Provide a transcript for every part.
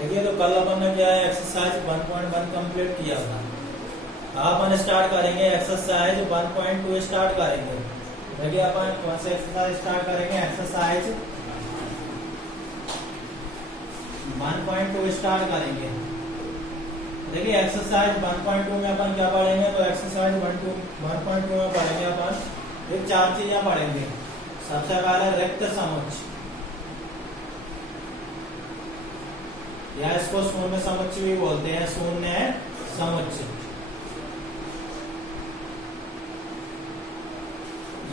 देखिए तो कल अपन ने क्या है एक्सरसाइज 1.1 कंप्लीट किया था। अपन स्टार्ट करेंगे एक्सरसाइज 1.2 स्टार्ट करेंगे। देखिए अपन कौन से एक्सरसाइज स्टार्ट करेंगे, एक्सरसाइज 1.2 स्टार्ट करेंगे। देखिए एक्सरसाइज 1.2 में अपन क्या पढ़ेंगे, तो एक्सरसाइज 1.2 में पढ़ेंगे अपन ये 4 चीजें पढ़ेंगे। सबसे पहले रिक्त समुच्चय, या इसको शून्य समुच्चय भी बोलते हैं, शून्य समुच्चय,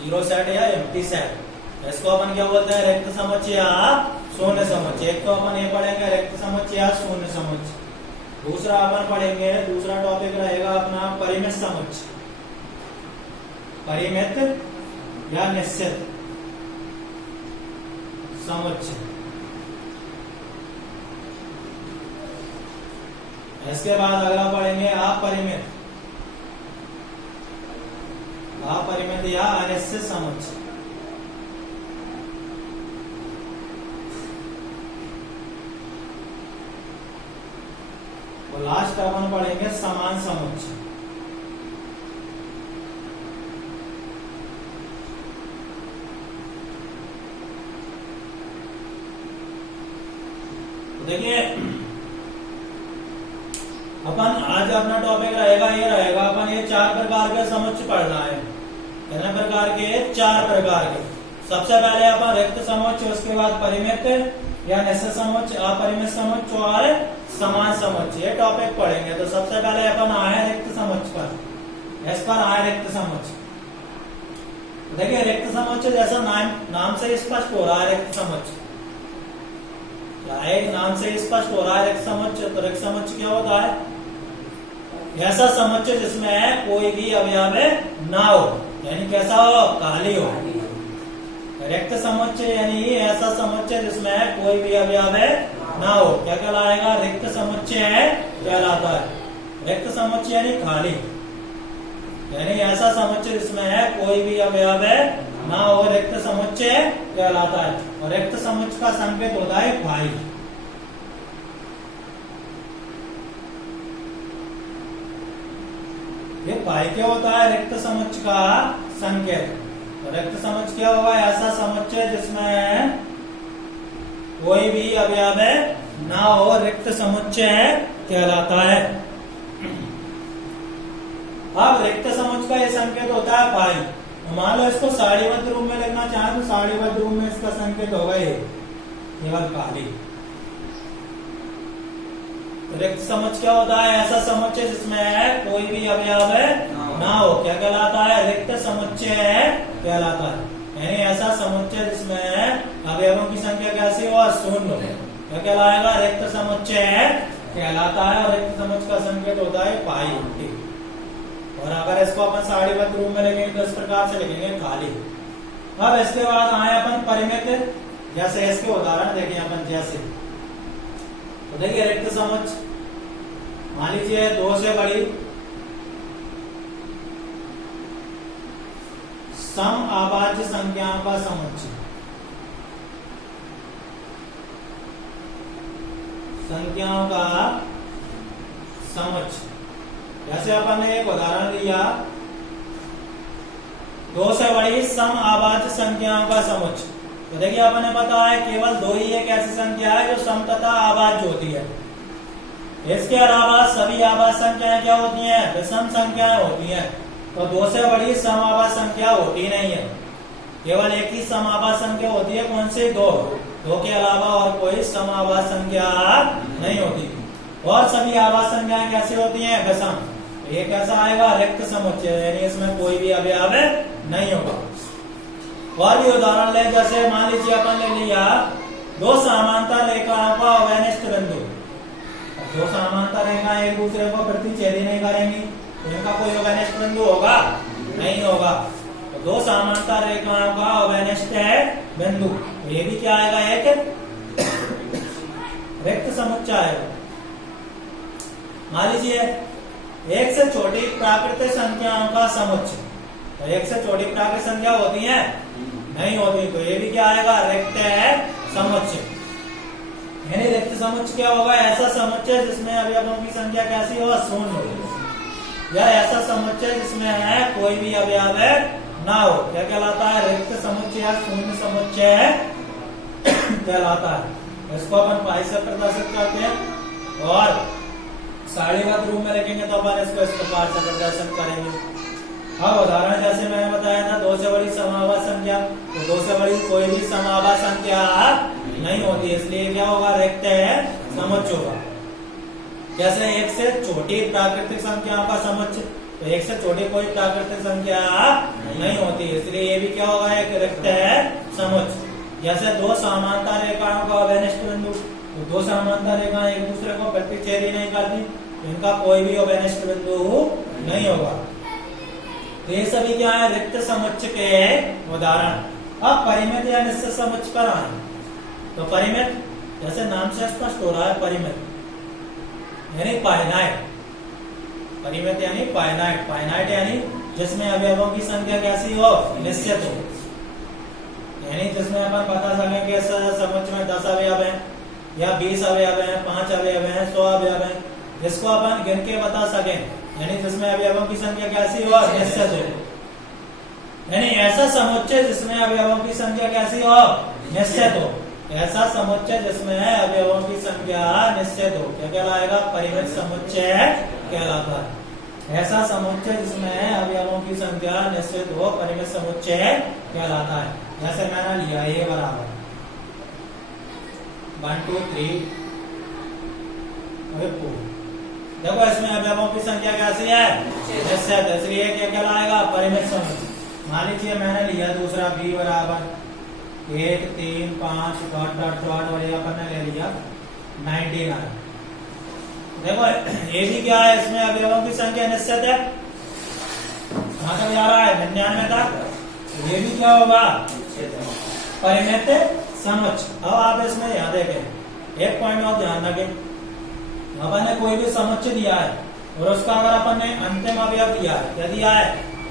जीरो सेट या एम्प्टी सेट। इसको अपन क्या बोलते हैं, रिक्त समुच्चय या शून्य समुच्चय। एक तो अपन ये पढ़ेंगे रिक्त समुच्चय या शून्य समुच्चय। दूसरा अपन पढ़ेंगे, दूसरा टॉपिक रहेगा अपना परिमित समुच्चय, परिमित या निश्चित समुच्चय। इसके बाद अगला पढ़ेंगे अपरिमित, अपरिमित या अनिश्चित समुच्चय। और लास्ट अपन पढ़ेंगे समान समुच्चय। तो देखिए अपन आज अपना टॉपिक रहेगा, ये रहेगा अपन ये 4 प्रकार के समुच्चय पढ़ना है। कितने प्रकार के, 4 प्रकार के। सबसे पहले अपन रिक्त समुच्चय, उसके बाद परिमित या निश्चित समुच्चय, अपरिमित समुच्चय और समान समुच्चय, ये टॉपिक पढ़ेंगे। तो सबसे पहले अपन आए रिक्त समुच्चय पर, इस पर आए रिक्त समुच्चय। देखिए रिक्त समुच्चय जैसा नाम से स्पष्ट हो रहा है, रिक्त समुच्चय क्या है, नाम से स्पष्ट हो रहा है रिक्त समुच्चय। तो रिक्त समुच्चय क्या होता है, ऐसा समुच्चय जिसमें कोई भी अवयव ना हो, यानी कैसा हो, खाली हो। रिक्त समुच्चय यानी ऐसा समुच्चय जिसमें कोई भी अवयव ना हो, क्या कहलाएगा, रिक्त समुच्चय कहलाता है। रिक्त समुच्चय यानी खाली, यानी ऐसा समुच्चय जिसमें कोई भी अवयव ना हो, रिक्त समुच्चय कहलाता है। और रिक्त समुच्चय का संकेत होता है फाई। ये पाई क्या होता है, रिक्त समुच्चय का संकेत। रिक्त समुच्चय क्या होगा, ऐसा समुच्चय जिसमें कोई भी अवयव ना हो, रिक्त समुच्चय कहलाता है। अब रिक्त समुच्चय का ये संकेत होता है पाई। मान लो इसको सारणीबद्ध रूप में लिखना चाहे तो सारणीबद्ध रूप में इसका संकेत होगा ये केवल खाली। रिक्त समुच्चय क्या होता है, ऐसा समुच्चय जिसमें कोई भी अवयव ना हो, क्या कहलाता है, रिक्त समुच्चय कहलाता है। यानी ऐसा समुच्चय जिसमें अवयवों की संख्या कैसी हो, शून्य, क्या कहलाएगा, रिक्त समुच्चय कहलाता है। और रिक्त समुच्चय का संकेत होता है पाई। और अगर इसको अपन सारणीबद्ध रूप में लिखेंगे तो इस प्रकार से लिखेंगे खाली। अब इसके बाद आए अपन परिमित, जैसे इसके उदाहरण देखें अपन, जैसे तो देखिए रिक्त समुच्चय, मान लीजिए 2 से बड़ी सम अभाज्य संख्याओं का समुच्चय, संख्याओं का समुच्चय। जैसे अपन ने एक उदाहरण दिया, 2 से बड़ी सम अभाज्य संख्याओं का समुच्चय। तो देखिए अपन ने पता है केवल 2 ही एक ऐसी संख्या है जो सम तथा अभाज्य होती है। इसके अलावा सभी अभाज्य संख्याएं क्या होती हैं, विषम संख्याएं होती हैं। तो 2 से बड़ी सम अभाज्य संख्या होती नहीं है, केवल एक ही सम अभाज्य संख्या होती है। कौन सी, 2 के अलावा और कोई सम अभाज्य संख्या नहीं होती। और सभी अभाज्य संख्याएं कैसी होती हैं, विषम। ये कैसा आएगा, रिक्त समुच्चय, यानी इसमें कोई भी अवयव नहीं होगा। और भी उदाहरण ले, जैसे मान लीजिए अपन ले लिया 2 समांतर रेखाओं का अवनिष्ठ बिंदु। 2 समांतर रेखाएं एक दूसरे को प्रतिच्छेदी नहीं करेंगी, तो इनका कोई अवनिष्ठ बिंदु होगा, नहीं होगा। तो 2 समांतर रेखाओं का अवनिष्ठ बिंदु, तो ये भी क्या आएगा, एक रिक्त समुच्चय आएगा। मान लीजिए 1 से छोटी प्राकृतिक संख्याओं का समुच्चय। तो 1 से छोटी प्राकृतिक संख्या होती है, नहीं होती, तो ये भी क्या आएगा, रिक्त समुच्चय। यानी रिक्त समुच्चय क्या होगा? ऐसा समुच्चय जिसमें अवयवों की संख्या कैसी हो? शून्य हो। या ऐसा समुच्चय जिसमें है कोई भी अवयव है ना हो, क्या कहलाता है? रिक्त समुच्चय या शून्य समुच्चय कहलाता है। इसको अपन पाई से प्रदर्शित करते हैं और सारणीबद्ध रूप में लिखेंगे तो अपन इसको इस प्रकार से प्रदर्शन करेंगे। अब उदाहरण जैसे मैंने बताया था, 2 से बड़ी समावास संख्या, तो 2 से बड़ी कोई भी समावास संख्या नहीं होती, इसलिए क्या होगा? रिक्त समुच्चय होगा। जैसे 1 से छोटी प्राकृतिक संख्याओं का समुच्चय, तो 1 से छोटी कोई प्राकृतिक संख्या नहीं होती, इसलिए ये भी क्या होगा? एक रिक्त समुच्चय। जैसे 2 समांतर रेखाओं का अभिनिष्ट बिंदु, तो 2 समांतर रेखाएं एक दूसरे को प्रतिच्छेद ही नहीं करती, इनका कोई भी अभिनिष्ट बिंदु नहीं होगा। तो ये सभी क्या है? रिक्त समुच्चय के उदाहरण। अब परिमित या निश्चित समुच्चय पर आए, तो परिमित जैसे नाम से स्पष्ट हो रहा है, परिमित यानी फाइनाइट। परिमित यानी फाइनाइट, फाइनाइट यानी जिसमें अवयवों की संख्या कैसी हो? निश्चित हो, यानी जिसमें अपन बता सकें कि समुच्चय में 10 अवयव हैं या 20 अवयव हैं, 5 अवयव हैं, 100 अवयव हैं, जिसको अपन गिन के बता सकें, यानी जिसमें अवयवों की संख्या कैसी हो? निश्चित हो। यानी ऐसा समुच्चय जिसमें अवयवों की संख्या कैसी हो? निश्चित हो। ऐसा समुच्चय जिसमें अवयवों की संख्या निश्चित हो क्या कहलाएगा? परिमित समुच्चय कहलाता है। ऐसा समुच्चय जिसमें अवयवों की संख्या निश्चित हो परिमित समुच्चय कहलाता है। जैसे मैंने लिया A बराबर 1 2 3 4। देखो इसमें अवयवों की संख्या कैसी है? निश्चित, इसलिए क्या कहलाएगा? परिमित समुच्चय। मान लीजिए मैंने लिया दूसरा B बराबर 1 3 5 डॉट डॉट डॉट और ये अपन ने ले लिया 99। देखो ये भी क्या है? इसमें अवयवों की संख्या निश्चित है, कहां तक जा रहा है? 99 तक। ये भी क्या होगा? परिमित समुच्चय। अब आप इसमें याद देखें, एक पॉइंट और ध्यान रखें, अपन ने कोई भी समुच्चय दिया है और उसका अगर अपन ने अंतिम अवयव दिया है, क्या दिया है?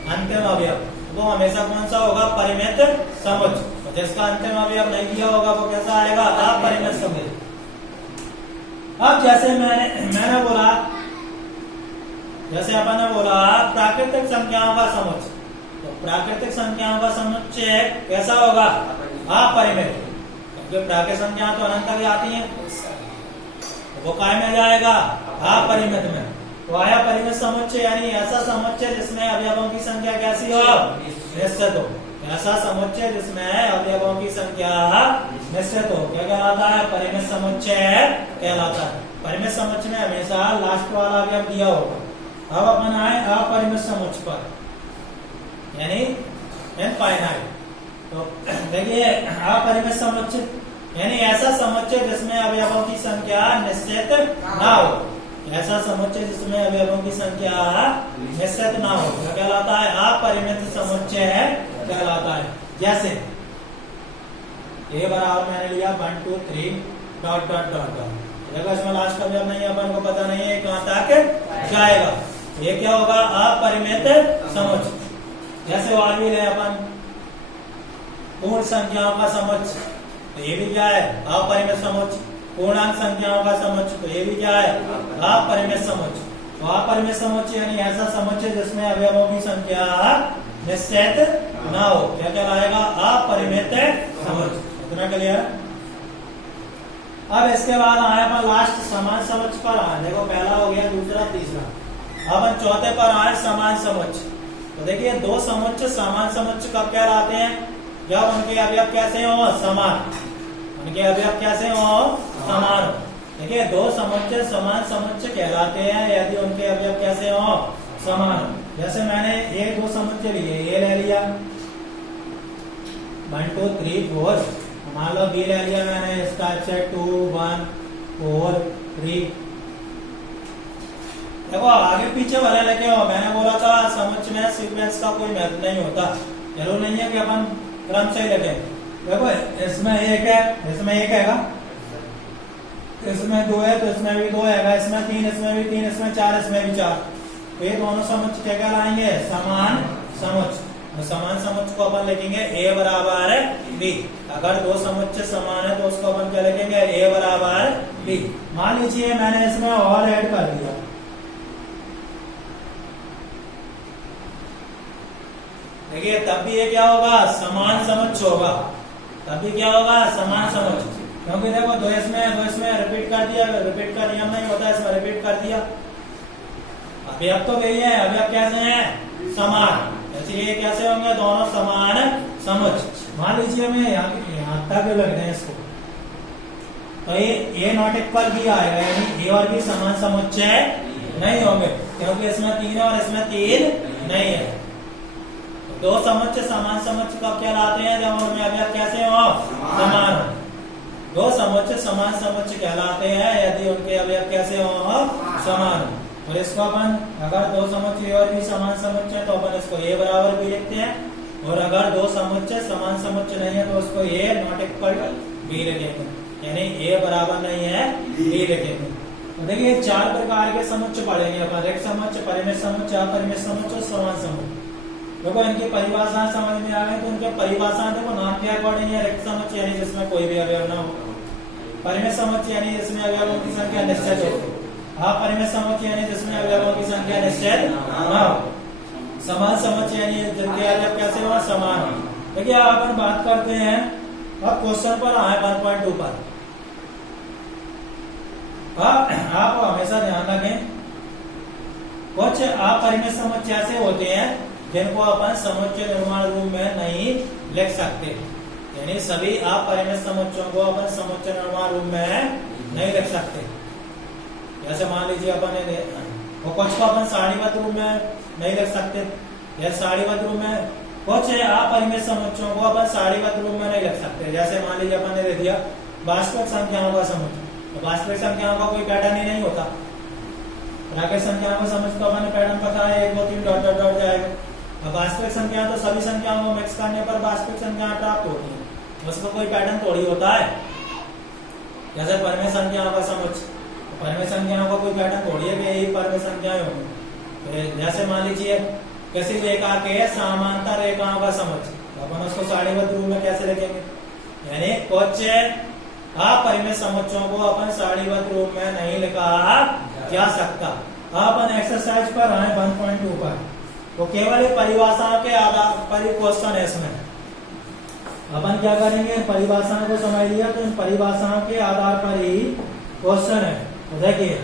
अंतिम अवयव, वो हमेशा कौन सा होगा? परिमित समुच्चय। जिसका अंतिम अवयव नहीं दिया होगा वो कैसा आएगा? अपरिमित समुच्चय। अब जैसे मैंने बोला, जैसे अपन ने बोला प्राकृतिक संख्याओं का समुच्चय, तो प्राकृतिक संख्याओं का समुच्चय कैसा होगा? अपरिमित, क्योंकि प्राकृतिक संख्या तो अनंत तक आती है, वो काय में जाएगा? अपरिमित में। तो आया परिमित समुच्चय, यानी ऐसा समुच्चय जिसमें अवयवों की संख्या कैसी हो? निश्चित हो। ऐसा समुच्चय जिसमें अवयवों की संख्या निश्चित हो क्या कहलाता है? परिमित समुच्चय कहलाता है। परिमित समुच्चय में हमेशा लास्ट वाला अवयव दिया होगा। अब अपन आए अपरिमित समुच्चय पर, यानी इनफाइनाइट। तो देखिए अपरिमित समुच्चय यानी ऐसा समुच्चय जिसमें अवयवों की संख्या निश्चित ना हो। ऐसा समुच्चय जिसमें अवयवों की संख्या निश्चित ना हो क्या कहलाता है? अपरिमित समुच्चय कहलाता है। जैसे A बराबर मैंने लिया 1 2 3 डॉट डॉट डॉट डॉट। देखो इसमें लास्ट अवयव नहीं है, अपन को पता नहीं है कहां तक जाएगा, ये क्या होगा? अपरिमित समुच्चय। जैसे और भी ले अपन पूर्ण संख्याओं का समुच्चय, तो ये भी क्या है? अपरिमित समुच्चय। पूर्णांक संख्याओं का समुच्चय, तो ये भी क्या है? अपरिमित समुच्चय। तो अपरिमित समुच्चय यानी ऐसा समुच्चय जिसमें अवयवों की संख्या निश्चित ना हो क्या कहलाएगा? अपरिमित समुच्चय। इतना क्लियर? अब इसके बाद आए अपन लास्ट समान समुच्चय पर आए। देखो पहला हो गया, दूसरा, तीसरा। अब हम चौथे पर आए समान समुच्चय। तो देखिए दो समुच्चय समान समुच्चय कब कहलाते हैं? जब उनके अवयव कैसे हो? समान। उनके अवयव कैसे हो? समान हो। देखिए दो समुच्चय समान समुच्चय कहलाते हैं यदि उनके अवयव कैसे हो? समान हो। जैसे मैंने ये दो समुच्चय लिए, ये ले लिया 1 2 3 4, मान लो बी ले लिया मैंने इस टाइप से 2 1 4 3। देखो आगे पीछे वाले लेके हो, मैंने बोला था समुच्चय में सीक्वेंस का कोई महत्व नहीं होता, जरूर नहीं है कि अपन क्रम से ही लिखें। देखो इसमें एक है, इसमें एक हैगा, इसमें 2 है तो इसमें भी 2 हैगा, इसमें 3, इसमें भी 3, इसमें 4, इसमें भी 4। तो ये दोनों समुच्चय क्या कहलाएंगे? समान समुच्चय। समान समुच्चय को अपन लिखेंगे A बराबर B। अगर दो समुच्चय समान है तो उसको अपन क्या लिखेंगे? A बराबर बी। मान लीजिए मैंने इसमें और ऐड कर दिया, देखिए तब भी ये क्या होगा, समान समुच्चय होगा, तब भी क्या होगा, समान समुच्चय। क्योंकि देखो दो इसमें रिपीट कर दिया, रिपीट का नियम नहीं होता, इसमें रिपीट कर दिया। अभी अब तो वही है, अभी अब कैसे हैं, समान, इसलिए कैसे होंगे, दोनों समान समुच्चय। मान लीजिए मैं यहाँ तक लग रहे हैं इसको, तो ये ए नॉट इक्वल भी आएगा, यानी ए और बी समान समुच्चय नहीं होंगे, क्योंकि इसमें 3 है और इसमें 3 नहीं है। दो समुच्चय समान समुच्चय कब कहलाते हैं, जब उनमें अवयव कैसे हो, समान हो। दो समुच्चय समान समुच्चय कहलाते हैं यदि उनके अवयव कैसे हो, समान हो। और इसको अपन अगर दो समुच्चय और भी समान समुच्चय तो अपन इसको ए बराबर भी लिखते हैं, और अगर दो समुच्चय समान समुच्चय नहीं है तो उसको ए नॉट इक्वल बी लिखेंगे, यानी ए बराबर नहीं है बी लिखेंगे। तो देखिए 4 प्रकार के समुच्चय पढ़ेंगे अपन, रिक्त समुच्चय, परिमित समुच्चय, अपरिमित समुच्चय, समान समुच्चय। देखो इनकी परिभाषाएं समझ में आ गई, तो उनके परिभाषाएं देखो नाम के अकॉर्डिंग है। रिक्त समुच्चय यानी जिसमें कोई भी अवयव ना हो, परिमित समुच्चय यानी जिसमें अवयवों की संख्या निश्चित हो, अपरिमित समुच्चय यानी जिसमें अवयवों की संख्या निश्चित ना हो, समान समुच्चय यानी जिनके अवयव कैसे हो, समान हो। देखिए अपन बात करते हैं अब क्वेश्चन पर आए 1.2 पर। आप हमेशा ध्यान रखें, कुछ अपरिमित समुच्चय ऐसे होते हैं जिनको अपन समुच्चय निर्माण रूप में नहीं लिख सकते, यानी सभी अपरिमित समुच्चयों को अपन समुच्चय निर्माण रूप में नहीं लिख सकते। जैसे मान लीजिए अपन कुछ को अपन सारणीबद्ध रूप में नहीं लिख सकते, या सारणीबद्ध रूप में कुछ अपरिमित समुच्चयों को अपन सारणीबद्ध रूप में नहीं लिख सकते। जैसे मान लीजिए अपन ने दे दिया वास्तविक संख्याओं का समुच्चय, तो वास्तविक संख्याओं का कोई पैटर्न ही नहीं होता। प्राकृतिक संख्याओं का समुच्चय तो अपन पैटर्न पता है, 1 2 3 डॉट डॉट डॉट जाएगा। अब वास्तविक संख्या तो सभी संख्याओं को मिक्स करने पर वास्तविक संख्या प्राप्त होती है, उसका कोई पैटर्न थोड़ी होता है। जैसे परिमित संख्याओं का समुच्चय, परिमित संख्याओं का कोई पैटर्न थोड़ी है कि यही परिमित संख्याएं होंगी। जैसे मान लीजिए किसी रेखा के समांतर रेखाओं का समुच्चय, तो अपन उसको सारणीबद्ध रूप में कैसे लिखेंगे, यानी कुछ अपरिमित समुच्चयों को अपन सारणीबद्ध रूप में नहीं लिखा जा सकता। अपन एक्सरसाइज पर आए 1.2 पर, तो केवल परिभाषाओं के आधार पर ही क्वेश्चन है इसमें। अपन क्या करेंगे, परिभाषाओं को समझ लिया तो इन परिभाषाओं के आधार पर ही क्वेश्चन है। तो देखिए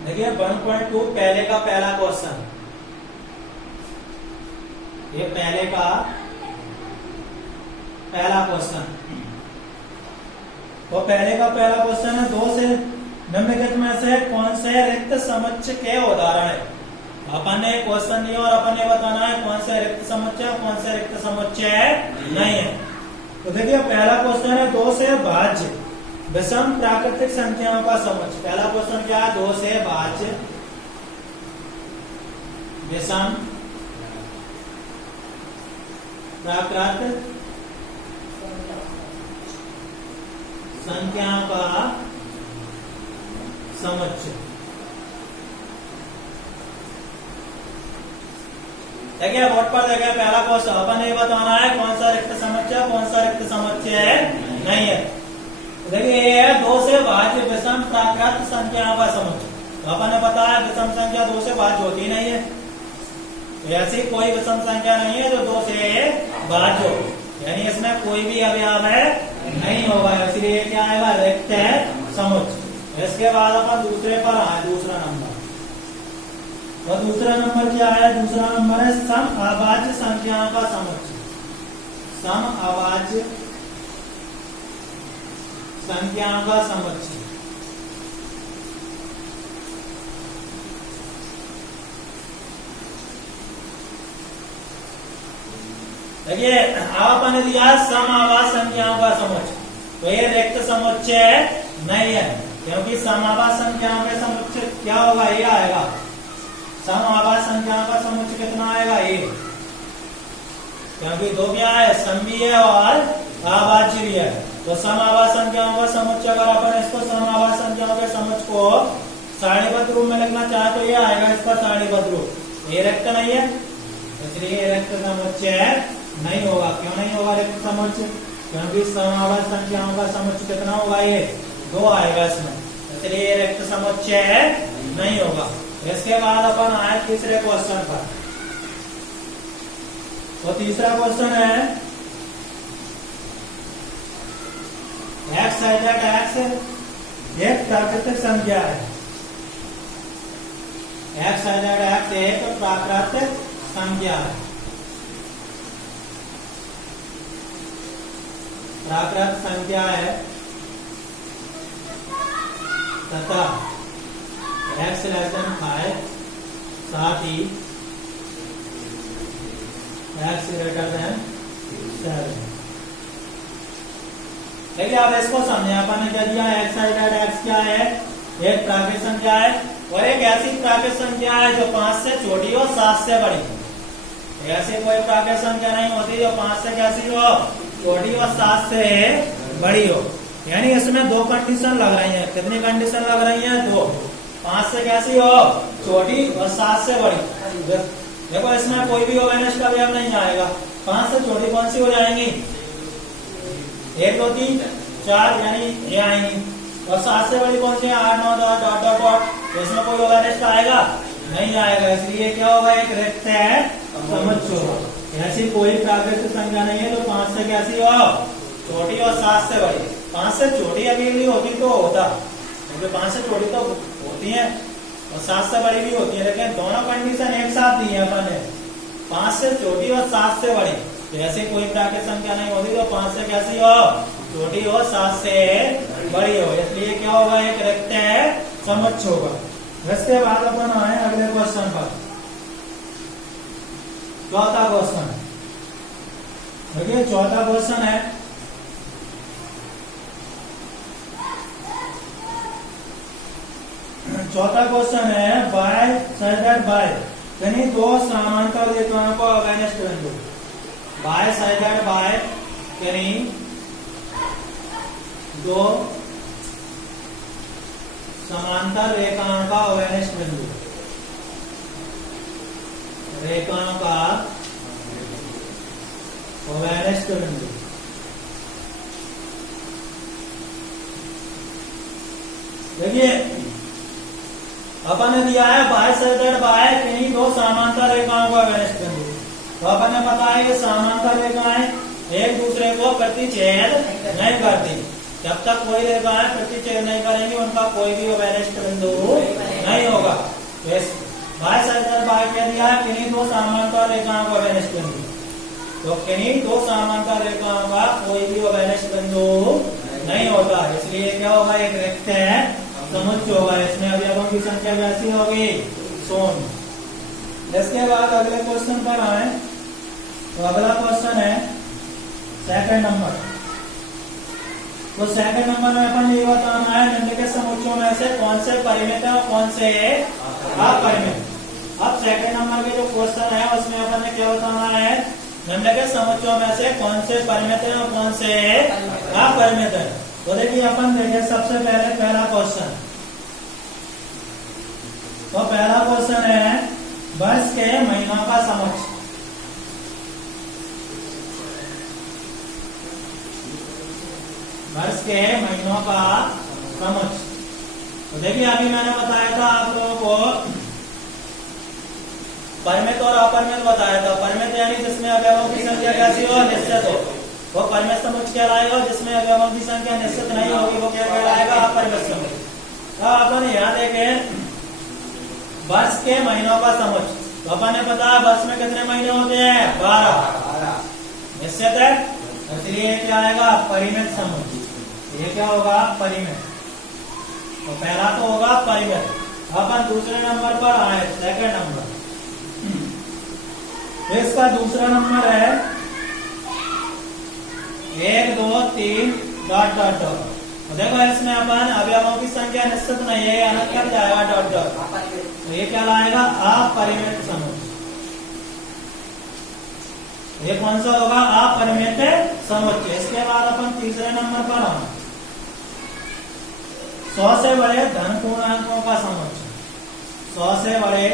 देखिए 1.2 पहले का पहला क्वेश्चन, ये पहले का पहला क्वेश्चन। तो पहले का पहला क्वेश्चन है, 2 से निम्नलिखित में से कौन से रिक्त समुच्चय के उदाहरण है। अपन ने क्वेश्चन दिया और अपन ने बताना है कौन से रिक्त समुच्चय, कौन से रिक्त समुच्चय नहीं है। तो देखिए पहला क्वेश्चन है 2 से भाज्य विषम प्राकृतिक संख्याओं का समुच्चय। पहला क्वेश्चन क्या है, 2 से भाज्य विषम प्राकृतिक संख्याओं का समुच्चय। देखिए बोर्ड पर देखिए पहला क्वेश्चन, अपन ये बताना है कौन सा रिक्त समुच्चय, कौन सा रिक्त समुच्चय नहीं है। देखिए ये है 2 से भाज्य विषम प्राकृतिक संख्याओं का समुच्चय। तो अपन ने बताया विषम संख्या 2 से भाज्य होती नहीं है, तो ऐसी कोई विषम संख्या नहीं है जो 2 से भाज्य हो, यानी इसमें कोई भी अवयव है नहीं होगा, इसलिए क्या आएगा, रिक्त है समुच्चय। इसके बाद अपन दूसरे पर आए, दूसरा नंबर। तो दूसरा नंबर क्या है, दूसरा नंबर है सम अभाज्य संख्याओं का समुच्चय। सम अभाज्य संख्याओं का समुच्चय। देखिए अपन ने दिया सम आवास संख्याओं का समुच्चय, तो ये रिक्त समुच्चय नहीं है, क्योंकि सम आवास संख्याओं के समुच्चय क्या होगा, ये आएगा। सम आवास संख्याओं का समुच्चय कितना आएगा, ये, क्योंकि 2 क्या है, सम भी है और अभाज्य भी है। तो सम आवास संख्याओं का समुच्चय, अगर अपन इसको सम आवास संख्याओं के समुच्चय को सारणीबद्ध रूप में लिखना चाहे तो ये आएगा इसका सारणीबद्ध रूप। ये रिक्त नहीं है इसलिए रिक्त समुच्चय नहीं होगा। क्यों नहीं होगा रिक्त समुच्चय? क्योंकि समावत संख्याओं का समुच्चय कितना होगा? ये 2 आएगा इसमें, इसलिए रिक्त समुच्चय नहीं होगा। इसके बाद अपन आए तीसरे क्वेश्चन पर। तो तीसरा क्वेश्चन है x है दैट x एक प्राकृतिक संख्या है। x है दैट x एक प्राकृतिक संख्या है। प्राकृत संख्या है तथा x लेस देन 5 साथ ही x ग्रेटर देन 7। देखिए आप इसको समझे, अपन ने क्या दिया? x है दैट x क्या है? एक प्राकृत संख्या है और एक ऐसी प्राकृत संख्या है जो 5 से छोटी हो 7 से बड़ी। ऐसी कोई प्राकृत संख्या नहीं होती जो 5 से कैसी हो? छोटी और 7 से बड़ी हो। यानी इसमें 2 कंडीशन लग रही हैं। कितनी कंडीशन लग रही हैं? 2। 5 से कैसी हो? छोटी और 7 से बड़ी। देखो इसमें कोई भी ओवेनेस का अवयव नहीं आएगा। 5 से छोटी कौन सी हो जाएंगी? 1 2 3 4 यानी ये आएंगी। और 7 से बड़ी कौन सी है? 8 9 10 डॉट डॉट डॉट। इसमें कोई ओवेनेस का आएगा नहीं आएगा, इसलिए क्या होगा? एक रिक्त है समुच्चय होगा। ऐसी कोई प्राकृतिक संख्या नहीं है तो 5 से कैसी हो? छोटी और 7 से बड़ी। 5 से छोटी अभी भी होती तो होता, क्योंकि 5 से छोटी तो होती है और 7 से बड़ी भी होती है, लेकिन दोनों कंडीशन एक साथ दी है अपन ने। 5 से छोटी और 7 से बड़ी। तो ऐसी कोई प्राकृतिक संख्या नहीं होती तो 5 से कैसी हो? छोटी और 7 से बड़ी हो। इसलिए क्या होगा? एक रिक्त है समुच्चय होगा। इसके बाद अपन आए अगले क्वेश्चन पर। चौथा क्वेश्चन देखिए, चौथा क्वेश्चन है बाय साइडेड बाय यानी 2 समांतर रेखाओं को अगेंस्ट बिंदु। बाय साइडेड बाय यानी 2 समांतर रेखाओं का अगेंस्ट बिंदु। रेखाओं का अगेंस्ट बिंदु। देखिए अपन ने दिया है बाय साइडेड बाय किन्हीं 2 समांतर रेखाओं का अगेंस्ट बिंदु। तो अपन ने पता है कि समांतर रेखाएं एक दूसरे को प्रतिच्छेद नहीं करती। जब तक कोई रेखाएं प्रतिच्छेद नहीं करेंगी उनका कोई भी अगेंस्ट बिंदु नहीं होगा। बाय साइडेड बाय क्या दिया है? किन्हीं 2 समांतर रेखाओं का अगेंस्ट बिंदु। तो किन्हीं 2 समांतर रेखाओं का कोई भी अगेंस्ट बिंदु नहीं होता, इसलिए क्या होगा? एक रिक्त है समुच्चय होगा। इसमें अवयवों की संख्या कैसी होगी? 100। इसके बाद अगले क्वेश्चन पर आए तो अगला क्वेश्चन है सेकंड नंबर। तो सेकंड नंबर में अपन ये बताना है निम्नलिखित समुच्चयों में से कौन से परिमित है और कौन से अपरिमित। अब सेकंड नंबर के जो क्वेश्चन है उसमें अपन ने क्या बताना है? निम्नलिखित समुच्चयों में से कौन से परिमित है और कौन से अपरिमित है। तो देखिए अपन देखिए सबसे पहले पहला क्वेश्चन। तो पहला क्वेश्चन है वर्ष के महीनों का समुच्चय। वर्ष के महीनों का समुच्चय। तो देखिए अभी मैंने बताया था आप लोगों को परिमित और अपरिमित बताया था। परिमित यानी जिसमें अवयवों की संख्या कैसी हो? निश्चित हो, वो परिमित समुच्चय कहलाएगा। जिसमें अवयवों की संख्या निश्चित नहीं होगी वो क्या कहलाएगा? अपरिमित समुच्चय। तो अपन यहाँ देखें वर्ष के महीनों का समुच्चय। तो अपन ने पता है वर्ष में कितने महीने होते हैं? 12 निश्चित है, इसलिए क्या आएगा? परिमित समुच्चय। ये क्या होगा? परिमित। तो पहला तो होगा परिमित। अपन दूसरे नंबर पर आए, सेकंड नंबर। इसका दूसरा नंबर है 1 2 3 डॉट डॉट डॉट। देखो इसमें अपन अवयवों की संख्या निश्चित नहीं है, अलग कर जाएगा डॉट डॉट। तो ये क्या लाएगा? अपरिमित समुच्चय। ये कौन सा होगा? अपरिमित समुच्चय। इसके बाद अपन तीसरे नंबर पर आए 100 से बड़े धन पूर्णांकों का समुच्चय, 100 से बड़े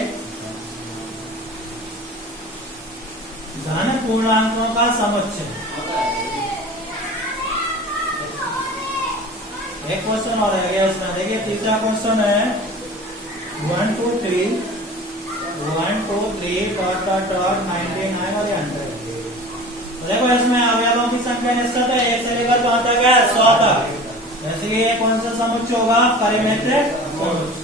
धन पूर्णांकों का समुच्चय। एक क्वेश्चन और रह गया इसमें, देखिए तीसरा क्वेश्चन है 1 2 3 डॉट 99 और 100। देखो इसमें अवयवों की संख्या निश्चित है, 1 से लेकर 5 तक है 100 तक। जैसे कि ये कौन सा समुच्चय होगा, परिमित समुच्चय।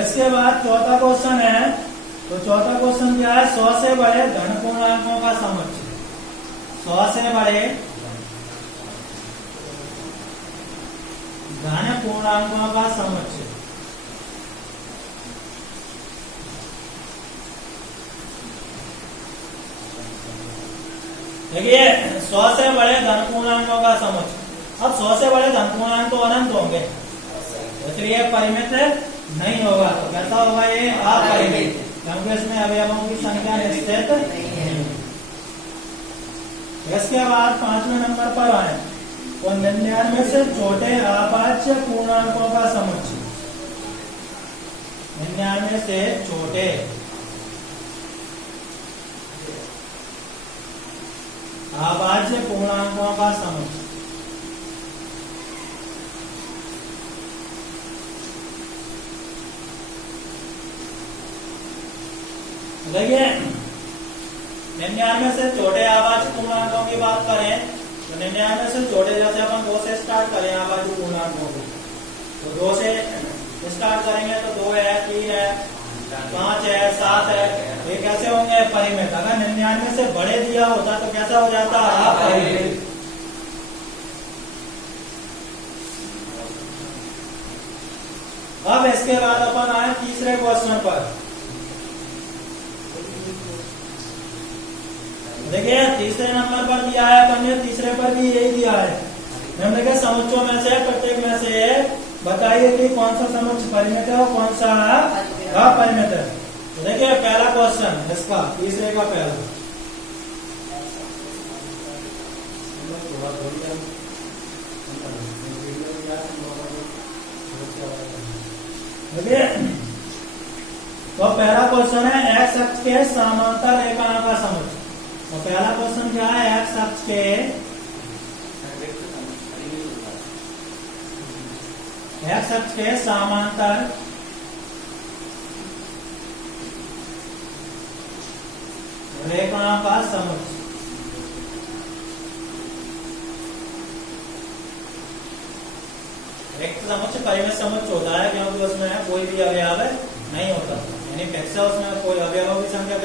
इसके बाद चौथा क्वेश्चन है, तो चौथा क्वेश्चन क्या है, 100 से बड़े धन पूर्णांकों का समुच्चय, 100 से बड़े धन पूर्णांकों का समुच्चय। देखिए 100 से बड़े धन पूर्णांकों का समुच्चय। अब 100 से बड़े धन पूर्णांक तो अनंत होंगे, इसलिए परिमित नहीं होगा। तो कैसा होगा, ये अपरिमित, क्योंकि इसमें अवयवों की संख्या निश्चित नहीं है। इसके बाद 5वें नंबर पर आए, तो 99 से छोटे अभाज्य पूर्णांकों का समुच्चय, 99 से छोटे अभाज्य पूर्णांकों का समुच्चय। देखिए 99 से छोटे अभाज्य पूर्णांकों की बात करें तो 99 से छोटे, जैसे अपन 2 से स्टार्ट करें अभाज्य पूर्णांकों को, तो 2 से स्टार्ट करेंगे तो 2 है, 3 है, 5 है, 7 है, ये कैसे होंगे, परिमित। अगर 99 से बड़े दिया होता तो कैसा हो जाता, अपरिमित। अब इसके बाद अपन आए तीसरे क्वेश्चन पर। देखिए तीसरे नंबर पर दिया है अपन ने, तीसरे पर भी यही दिया है। हम देखिए समुच्चयों में से प्रत्येक में से बताइए कि कौन सा समुच्चय परिमित है और कौन सा अपरिमित है। तो देखिए पहला क्वेश्चन इसका, तीसरे का पहला, देखिए तो पहला क्वेश्चन है एक्स अक्ष के समांतर रेखाओं का समुच्चय। तो पहला क्वेश्चन क्या है, एक्स अक्ष के समांतर रेखाओं का समुच्चय। एक समुच्चय परिमित समुच्चय होता है क्योंकि उसमें कोई भी अवयव नहीं होता, यानी फिक्स है, उसमें कोई अवयवों की संख्या